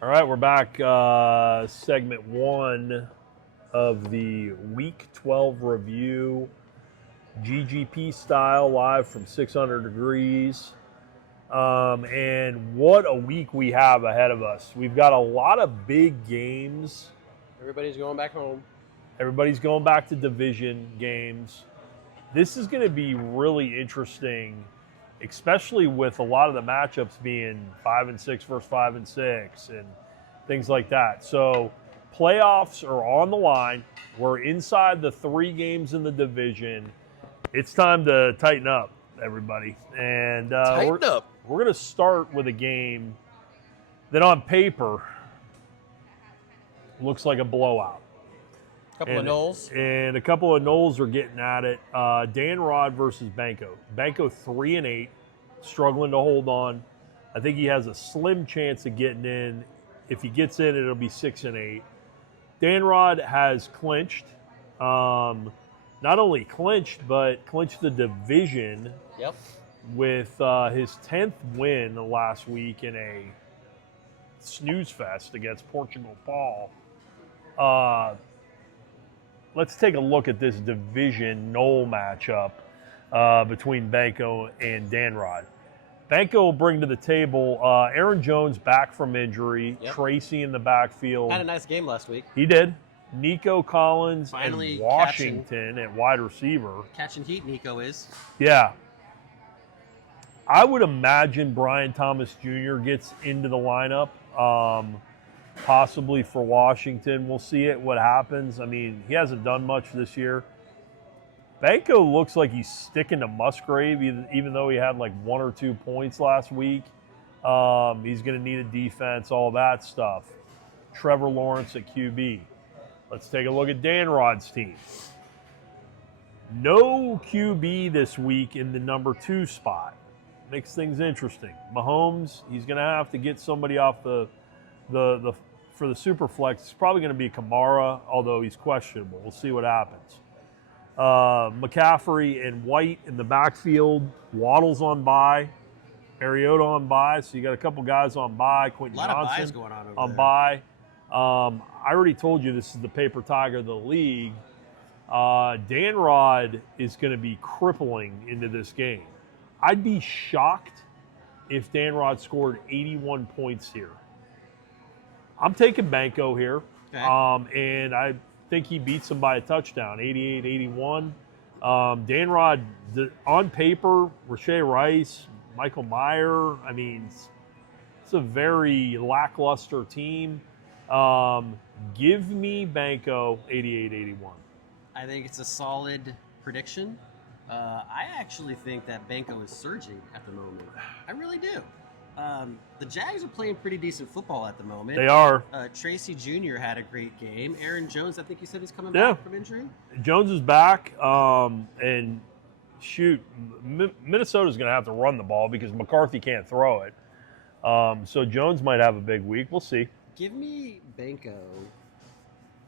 All right, we're back. Segment one of the Week 12 review, GGP style, live from 600 degrees. And what a week we have ahead of us. We've got a lot of big games. Everybody's going back home. Everybody's going back to division games. This is going to be really interesting, especially with a lot of the matchups being 5 and 6 versus 5 and 6 and things like that. So playoffs are on the line. We're inside the 3 games in the division. It's time to tighten up, everybody. And Tighten up. We're going to start with a game that on paper looks like a blowout. Couple of Knowles. And a couple of Knowles are getting at it. Dan Rod versus Banco. Banco 3-8, struggling to hold on. I think he has a slim chance of getting in. If he gets in, it'll be 6-8. Dan Rod has clinched. Not only clinched, but clinched the division. Yep. With his 10th win last week in a snooze fest against Portugal Paul. Let's take a look at this division Knoll matchup between Banco and Dan Rod. Banco will bring to the table Aaron Jones back from injury, Yep. Tracy in the backfield. Had a nice game last week. He did. Nico Collins Finally and Washington at wide receiver. Catching heat, Nico is. Yeah. I would imagine Brian Thomas Jr. gets into the lineup, possibly for Washington. We'll see what happens. I mean, he hasn't done much this year. Banco looks like he's sticking to Musgrave, even though he had like 1 or 2 points last week. He's going to need a defense, all that stuff. Trevor Lawrence at QB. Let's take a look at Dan Rod's team. No QB this week in the number 2 spot. Makes things interesting. Mahomes, he's going to have to get somebody off the for the super flex. It's probably going to be Kamara, although he's questionable. We'll see what happens. McCaffrey and White in the backfield. Waddle's on bye. Mariota on bye. So you got a couple guys on bye. Quentin A lot of Johnson buys going on over on there. bye. I already told you this is the paper tiger of the league. Dan Rod is going to be crippling into this game. I'd be shocked if Dan Rod scored 81 points here. I'm taking Banco here, Okay. and I think he beats him by a touchdown, 88-81. Dan Rod, on paper, Rashae Rice, Michael Mayer, I mean, it's a very lackluster team. Give me Banco 88-81. I think it's a solid prediction. I actually think that Banco is surging at the moment. I really do. The Jags are playing pretty decent football at the moment. They are. Tracy Jr. had a great game. Aaron Jones, I think you said he's coming Yeah. back from injury. Jones is back, and shoot, Minnesota's going to have to run the ball because McCarthy can't throw it. So Jones might have a big week. We'll see. Give me Banco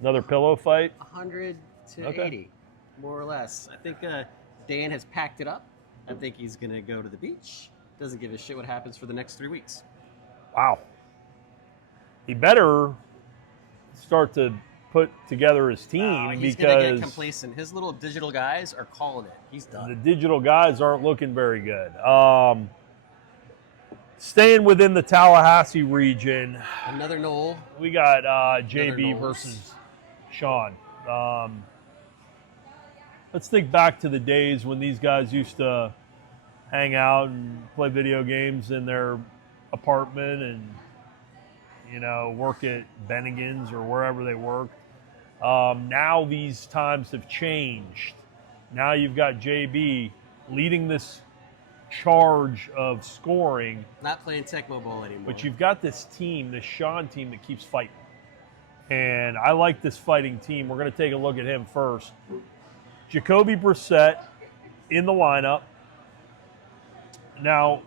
Another pillow fight. 100 to Okay. 80, more or less. I think Dan has packed it up. I think he's going to go to the beach. Doesn't give a shit what happens for the next 3 weeks. Wow. He better start to put together his team He's going to get because complacent. His little digital guys are calling it. He's the done. digital guys aren't looking very good. Staying within the Tallahassee region, Another Knoll. we got JB Knowles. versus Sean. Let's think back to the days when these guys used to hang out and play video games in their apartment and, work at Bennigan's or wherever they worked. Now these times have changed. Now you've got JB leading this charge of scoring, Not playing Tecmo Bowl anymore. but you've got this team, this Sean team that keeps fighting. And I like this fighting team. We're going to take a look at him first. Jacoby Brissett in the lineup. Now,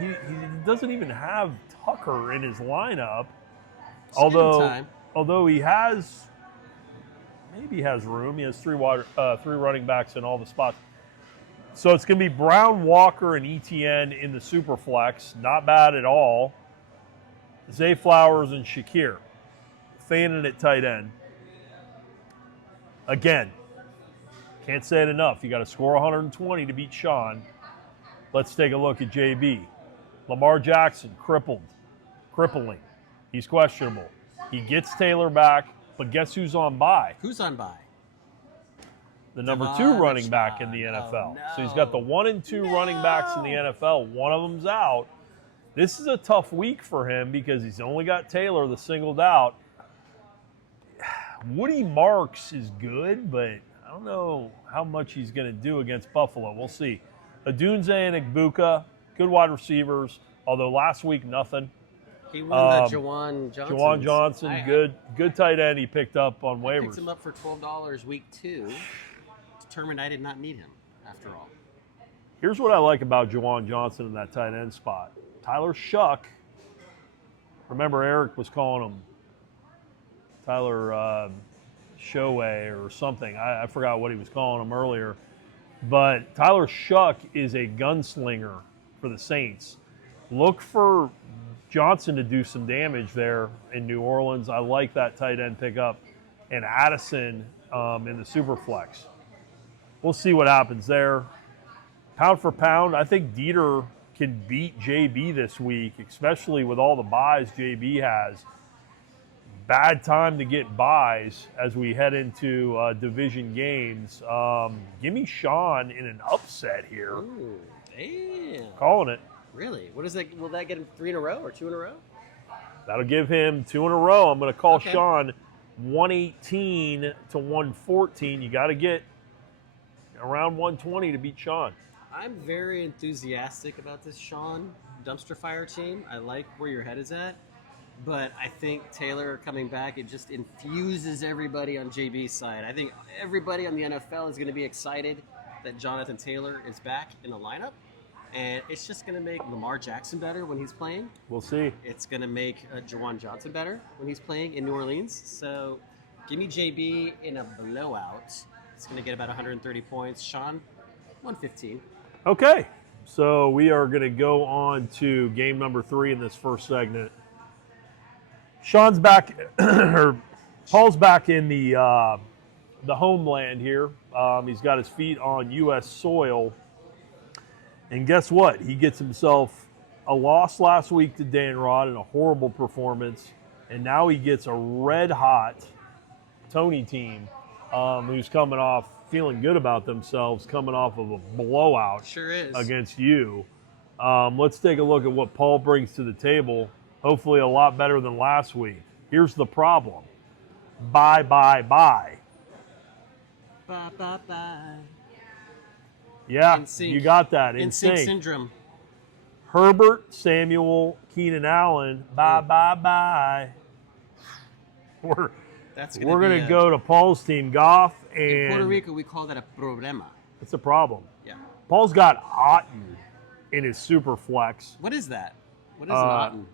he doesn't even have Tucker in his lineup. Just give him time. Although he has room. He has three running backs in all the spots. So it's going to be Brown, Walker, and ETN in the super flex. Not bad at all. Zay Flowers and Shakir. Fannin at tight end. Again, can't say it enough. You got to score 120 to beat Sean. Let's take a look at JB. Lamar Jackson, crippling. He's questionable. He gets Taylor back, but guess who's on bye? Who's on bye? The number Devon 2 running back in Achane. the NFL. Oh, no. So he's got the 1 and 2 running backs in the NFL. One of them's out. This is a tough week for him because he's only got Taylor, the singled out. Woody Marks is good, but I don't know how much he's going to do against Buffalo. We'll see. Odunze and Igbuka, good wide receivers, although last week nothing. He won the Juwan Johnson. Juwan Johnson, good tight end he picked up on waivers. Picked him up for $12 week 2. Determined I did not need him after all. Here's what I like about Juwan Johnson in that tight end spot. Tyler Shuck, remember Eric was calling him Tyler Showay or something. I forgot what he was calling him earlier. But Tyler Shuck is a gunslinger for the Saints. Look for Johnson to do some damage there in New Orleans. I like that tight end pickup. And Addison in the super flex. We'll see what happens there. Pound for pound, I think Dieter can beat JB this week, especially with all the buys JB has. Bad time to get buys as we head into division games. Give me Sean in an upset here. Ooh, damn. Calling it. Really? What is that? Will that get him 3 in a row or 2 in a row? That'll give him 2 in a row. I'm going to call Okay. Sean 118 to 114. You got to get around 120 to beat Sean. I'm very enthusiastic about this Sean dumpster fire team. I like where your head is at, but I think Taylor coming back, it just infuses everybody on JB's side. I think everybody on the NFL is going to be excited that Jonathan Taylor is back in the lineup, and it's just going to make Lamar Jackson better when he's playing. We'll see. It's going to make Juwan Johnson better when he's playing in New Orleans. So give me JB in a blowout. It's going to get about 130 points. Sean, 115. Okay, so we are going to go on to game number 3 in this first segment. Sean's back, or Paul's back in the homeland here. He's got his feet on U.S. soil. And guess what? He gets himself a loss last week to Dan Rod and a horrible performance. And now he gets a red-hot Tony team who's coming off, feeling good about themselves, coming off of a blowout Sure is. against you. Let's take a look at what Paul brings to the table. Hopefully a lot better than last week. Here's the problem. Bye. Bye, bye, bye. Yeah, In sync. you got that. In sync syndrome. Herbert, Samuel, Keenan Allen, bye. That's We're be going to go to Paul's team, Goff, and in Puerto Rico, we call that a problema. it's a problem. Yeah. Paul's got Otten in his super flex. What is that? What is an otten?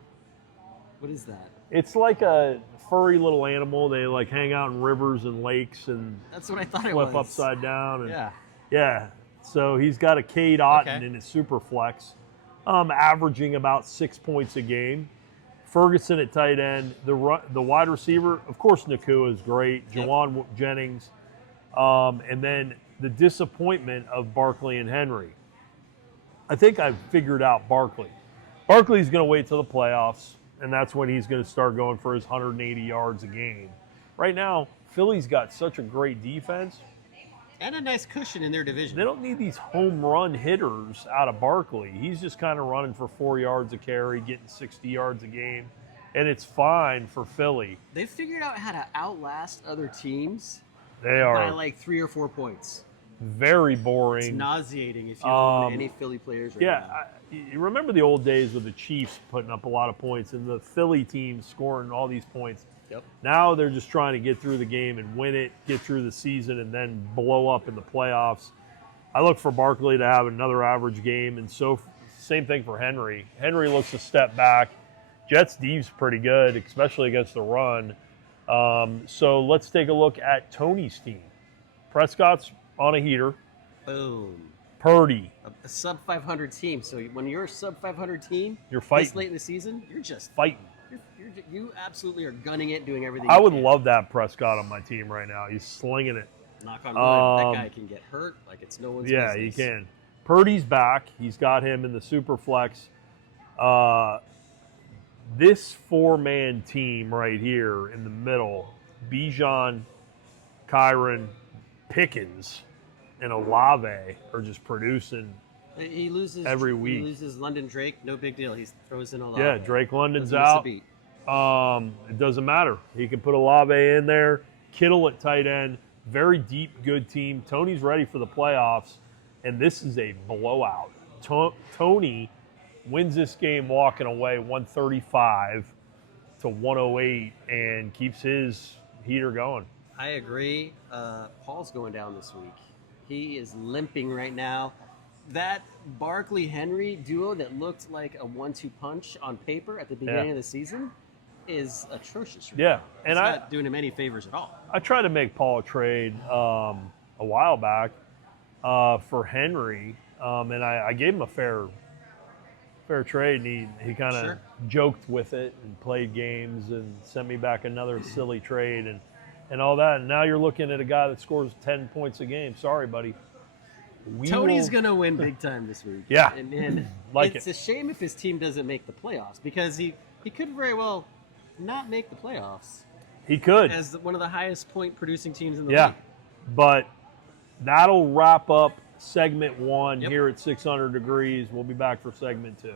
What is that? It's like a furry little animal. They like hang out in rivers and lakes and That's what I thought it was. flip upside down. And Yeah. Yeah. So he's got a Cade Otten Okay. in his super flex, averaging about 6 points a game. Ferguson at tight end. The wide receiver, of course, Nakua is great. Yep. Jawan Jennings. And then the disappointment of Barkley and Henry. I think I've figured out Barkley. Barkley's going to wait till the playoffs, and that's when he's going to start going for his 180 yards a game. Right now, Philly's got such a great defense. And a nice cushion in their division. They don't need these home run hitters out of Barkley. He's just kind of running for 4 yards a carry, getting 60 yards a game, and it's fine for Philly. They've figured out how to outlast other teams They by are like 3 or 4 points. very It's boring. nauseating if you own any Philly players right now. You remember the old days with the Chiefs putting up a lot of points and the Philly teams scoring all these points. Yep. Now they're just trying to get through the game and win it, get through the season, and then blow up in the playoffs. I look for Barkley to have another average game, and so same thing for Henry. Henry looks to step back. Jets' D's pretty good, especially against the run. So let's take a look at Tony's team. Prescott's on a heater. Boom. Purdy, A sub 500 team. So when you're a sub 500 team, you're this fighting. late in the season, you're just Fighting. You absolutely are gunning it, doing everything. I you would can. love that Prescott on my team right now. He's slinging it. Knock on wood. That Um, guy can get hurt like it's no one's Yeah, business. he can. Purdy's back. He's got him in the super flex. Uh, this four-man team right here in the middle, Bijan, Kyron, Pickens, and Olave are just producing. He loses every week. He loses London Drake. No big deal. He throws in a lot. Yeah, Drake London's Doesn't miss a out. beat. It doesn't matter. He can put Olave in there. Kittle at tight end. Very deep, good team. Tony's ready for the playoffs, and this is a blowout. Tony wins this game walking away 135 to 108 and keeps his heater going. I agree. Paul's going down this week. He is limping right now. That Barkley Henry duo that looked like a 1-2 punch on paper at the beginning of the season is atrocious. Right Yeah, now. and It's I not doing him any favors at all. I tried to make Paul a trade a while back for Henry, and I gave him a fair trade, and he kind of Sure. joked with it and played games and sent me back another silly trade and all that. And now you're looking at a guy that scores 10 points a game. Sorry, buddy. Tony's going to win big time this week. Yeah. And Like it's a shame if his team doesn't make the playoffs because he could very well not make the playoffs He could. as one of the highest point producing teams in the Yeah. league. But that'll wrap up segment 1 Yep. here at 600 Degrees. We'll be back for segment 2.